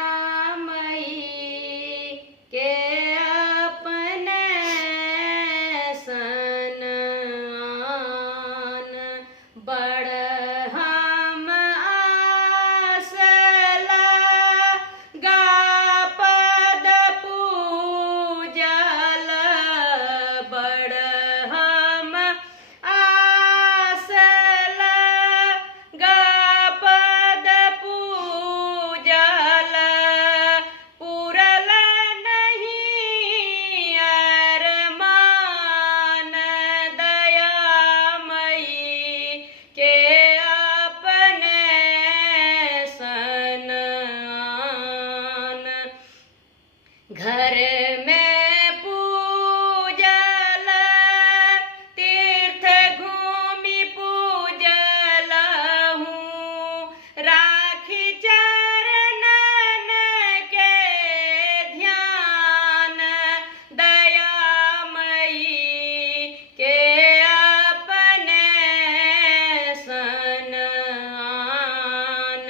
दयामयी के अपने सन आन बड़ हम आस लगा पद पूजल बड़ हम आस लगा पद पूजल पूरल नहीं अरमान दयामयी के अपने सन आन घर में पूजल तीर्थ घूमि पूजल हूँ राखी चरणन के ध्यान दयामयी के अपने सन आन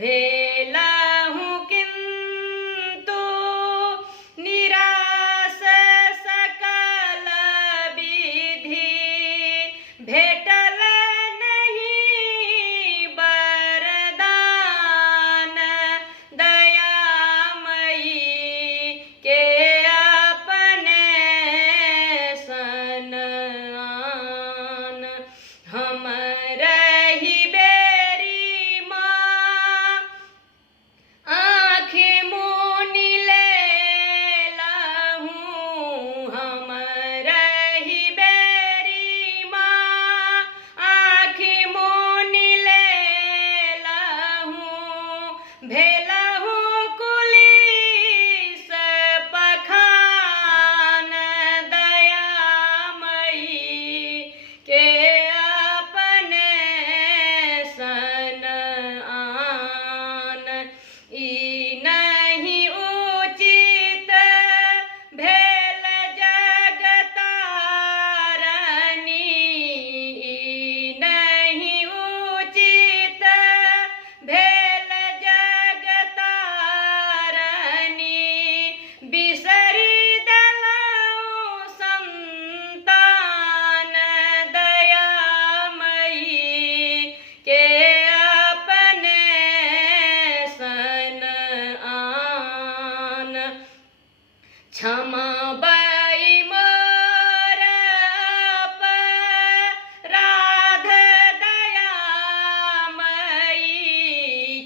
भेला हूँ किंतु निराश सकल विधि भेटल नहीं वरदान दयामयी के अपने सन आन हम रही बेरी माँ आँखि मुनि लेला हूँ हम रही बेरी माँ आँखि मुनि लेला हूँ भेला हूँ कुलीस पखान दयामयी के अपने सन आन ई नहीं उचित भेल जगतारनी ई नहीं उचित भेल जगतारनी बिसरी दलौं संतान दयामयी के अपने सन आन क्षमा बई मोर अपराध दयामयी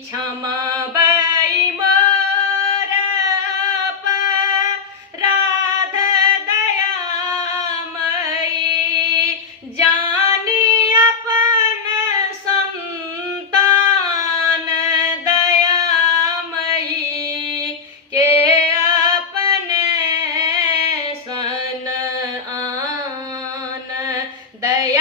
क्षमा बई मोर अपराध दयामयी जानी अपन संतान दयामयी के अपने सन आन दया